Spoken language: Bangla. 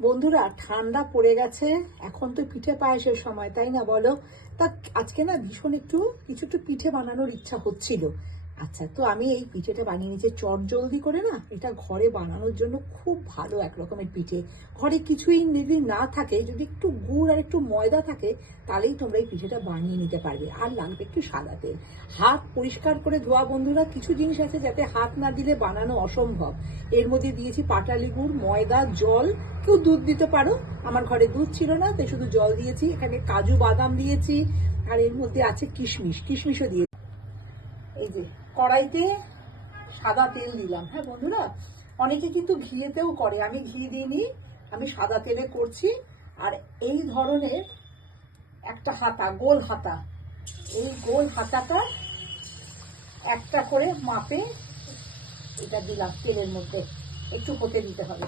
বন্ধুরা, ঠান্ডা পড়ে গেছে, এখন তো পিঠে পায়েসের সময়, তাই না বলো? তা আজকে না ভীষণ কিছু পিঠে বানানোর ইচ্ছা হচ্ছিল। আচ্ছা, তো আমি এই পিঠেটা বানিয়ে নিয়েছি চট জলদি করে না। এটা ঘরে বানানোর জন্য খুব ভালো এক রকমের পিঠে। ঘরে কিছুই যদি না থাকে, যদি একটু গুড় আর একটু ময়দা থাকে, তাহলেই তোমরা এই পিঠেটা বানিয়ে নিতে পারবে। আর লাগবে একটু সাদা তেল। হাত পরিষ্কার করে ধোয়া বন্ধুরা। কিছু জিনিস আছে যাতে হাত না দিলে বানানো অসম্ভব। এর মধ্যে দিয়েছি পাটালি গুড়, ময়দা, জল, কেউ দুধ দিতে পারো। আমার ঘরে দুধ ছিল না, তাই শুধু জল দিয়েছি। এখানে কাজু বাদাম দিয়েছি, আর এর মধ্যে আছে কিশমিশও দিয়েছি। এই যে কড়াইতে সাদা তেল দিলাম। হ্যাঁ বন্ধুরা, অনেকে কিন্তু ঘিয়েতেও করে, আমি ঘি দিইনি, আমি সাদা তেলে করছি। আর এই ধরনের একটা হাতা, গোল হাতা, এই গোল হাতাটা একটা করে মাপে এটা দিলাম তেলের মধ্যে, একটু হতে দিতে হবে।